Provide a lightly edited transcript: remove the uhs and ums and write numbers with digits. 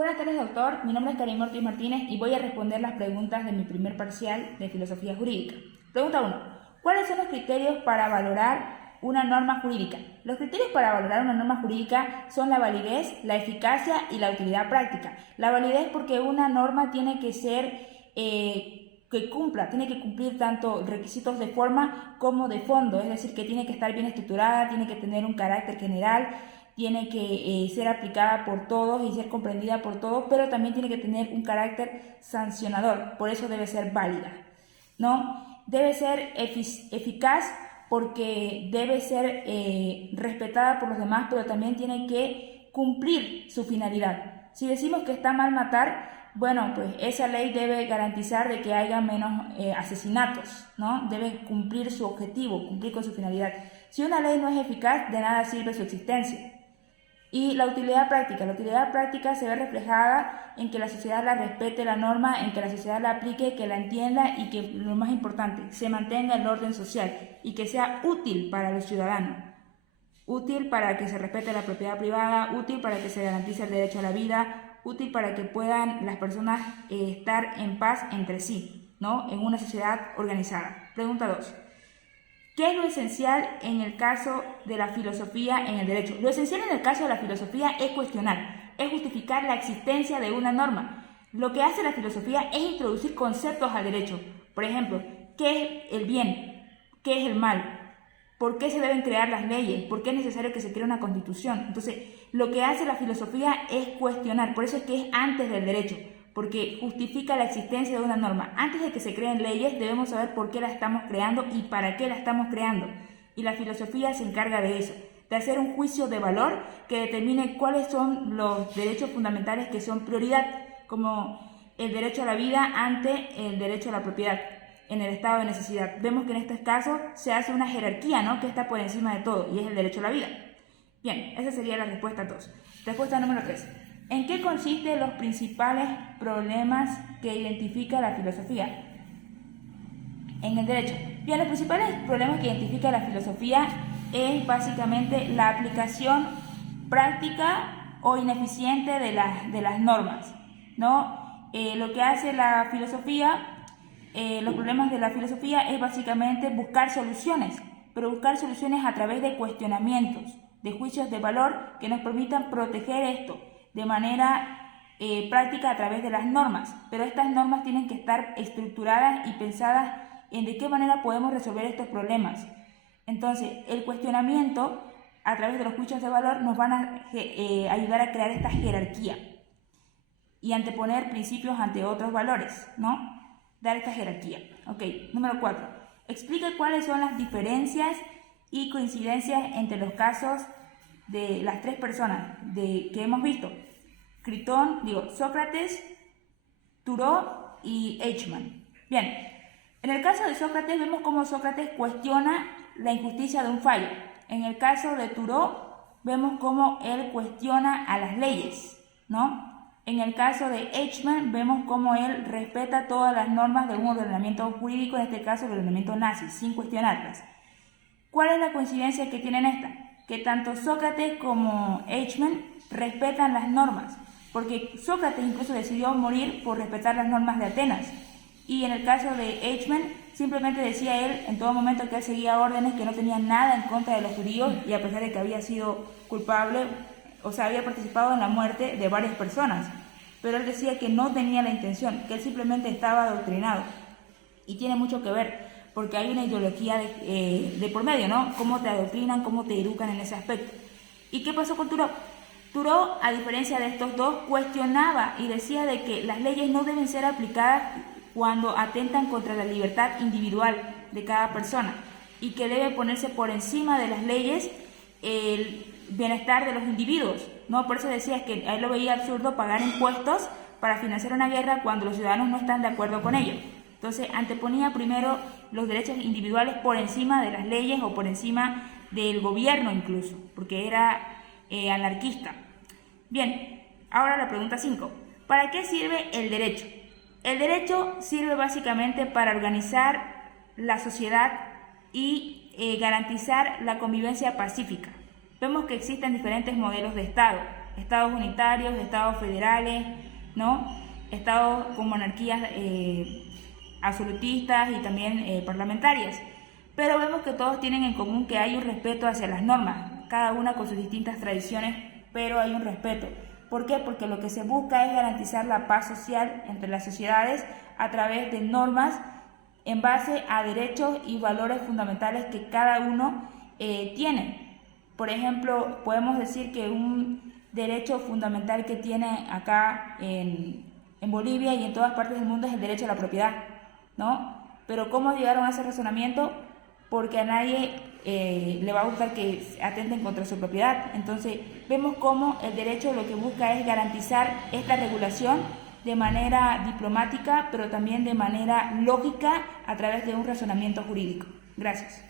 Buenas tardes, doctor. Mi nombre es Karim Ortiz Martínez y voy a responder las preguntas de mi primer parcial de Filosofía Jurídica. Pregunta 1. ¿Cuáles son los criterios para valorar una norma jurídica? Los criterios para valorar una norma jurídica son la validez, la eficacia y la utilidad práctica. La validez porque una norma tiene que ser tiene que cumplir tanto requisitos de forma como de fondo, es decir, que tiene que estar bien estructurada, tiene que tener un carácter general, tiene que ser aplicada por todos y ser comprendida por todos, pero también tiene que tener un carácter sancionador, por eso debe ser válida, ¿no? Debe ser eficaz porque debe ser respetada por los demás, pero también tiene que cumplir su finalidad. Si decimos que está mal matar, bueno, pues esa ley debe garantizar de que haya menos asesinatos, ¿no? Debe cumplir su objetivo, cumplir con su finalidad. Si una ley no es eficaz, de nada sirve su existencia. Y la utilidad práctica se ve reflejada en que la sociedad la respete la norma, en que la sociedad la aplique, que la entienda y que, lo más importante, se mantenga el orden social y que sea útil para los ciudadanos. Útil para que se respete la propiedad privada, útil para que se garantice el derecho a la vida, útil para que puedan las personas estar en paz entre sí, ¿no? En una sociedad organizada. Pregunta 2. ¿Qué es lo esencial en el caso de la filosofía en el derecho? Lo esencial en el caso de la filosofía es cuestionar, es justificar la existencia de una norma. Lo que hace la filosofía es introducir conceptos al derecho. Por ejemplo, ¿qué es el bien? ¿Qué es el mal? ¿Por qué se deben crear las leyes? ¿Por qué es necesario que se cree una constitución? Entonces, lo que hace la filosofía es cuestionar, por eso es que es antes del derecho, porque justifica la existencia de una norma. Antes de que se creen leyes, debemos saber por qué la estamos creando y para qué la estamos creando. Y la filosofía se encarga de eso, de hacer un juicio de valor que determine cuáles son los derechos fundamentales que son prioridad, como el derecho a la vida ante el derecho a la propiedad en el estado de necesidad. Vemos que en estos casos se hace una jerarquía, ¿no?, que está por encima de todo, y es el derecho a la vida. Bien, esa sería la respuesta 2. Respuesta número 3. ¿En qué consisten los principales problemas que identifica la filosofía en el derecho? Bien, los principales problemas que identifica la filosofía es básicamente la aplicación práctica o ineficiente de las normas, ¿no? Lo que hace la filosofía, los problemas de la filosofía es básicamente buscar soluciones, pero buscar soluciones a través de cuestionamientos, de juicios de valor que nos permitan proteger esto de manera práctica a través de las normas, pero estas normas tienen que estar estructuradas y pensadas en de qué manera podemos resolver estos problemas. Entonces, el cuestionamiento a través de los juicios de valor nos van a ayudar a crear esta jerarquía y anteponer principios ante otros valores, ¿no? Dar esta jerarquía. Ok, número 4. Explique cuáles son las diferencias y coincidencias entre los casos de las tres personas que hemos visto: Sócrates, Thoreau y Eichmann. Bien, en el caso de Sócrates vemos cómo Sócrates cuestiona la injusticia de un fallo. En el caso de Thoreau vemos cómo él cuestiona a las leyes, ¿no? En el caso de Eichmann vemos cómo él respeta todas las normas de un ordenamiento jurídico, en este caso el ordenamiento nazi, sin cuestionarlas. ¿Cuál es la coincidencia que tienen esta? Que tanto Sócrates como Eichmann respetan las normas, porque Sócrates incluso decidió morir por respetar las normas de Atenas, y en el caso de Eichmann simplemente decía él en todo momento que él seguía órdenes, que no tenía nada en contra de los judíos, y a pesar de que había sido culpable, o sea, había participado en la muerte de varias personas, pero él decía que no tenía la intención, que él simplemente estaba adoctrinado. Y tiene mucho que ver, porque hay una ideología de por medio, ¿no? Cómo te adoctrinan, cómo te educan en ese aspecto. ¿Y qué pasó con Thoreau? Thoreau, a diferencia de estos dos, cuestionaba y decía de que las leyes no deben ser aplicadas cuando atentan contra la libertad individual de cada persona, y que debe ponerse por encima de las leyes el bienestar de los individuos, ¿no? Por eso decía que a él lo veía absurdo pagar impuestos para financiar una guerra cuando los ciudadanos no están de acuerdo con ello. Entonces anteponía primero los derechos individuales por encima de las leyes o por encima del gobierno incluso, porque era anarquista. Bien, ahora la pregunta 5. ¿Para qué sirve el derecho? El derecho sirve básicamente para organizar la sociedad y garantizar la convivencia pacífica. Vemos que existen diferentes modelos de Estado. estados unitarios, estados federales, ¿no? Estados con monarquías absolutistas y también parlamentarias. Pero vemos que todos tienen en común que hay un respeto hacia las normas, cada una con sus distintas tradiciones, pero hay un respeto. ¿Por qué? Porque lo que se busca es garantizar la paz social entre las sociedades a través de normas en base a derechos y valores fundamentales que cada uno tiene. Por ejemplo, podemos decir que un derecho fundamental que tiene acá en Bolivia y en todas partes del mundo es el derecho a la propiedad, ¿no? Pero ¿cómo llegaron a ese razonamiento? Porque a nadie le va a gustar que atenten contra su propiedad. Entonces, vemos cómo el derecho lo que busca es garantizar esta regulación de manera diplomática, pero también de manera lógica a través de un razonamiento jurídico. Gracias.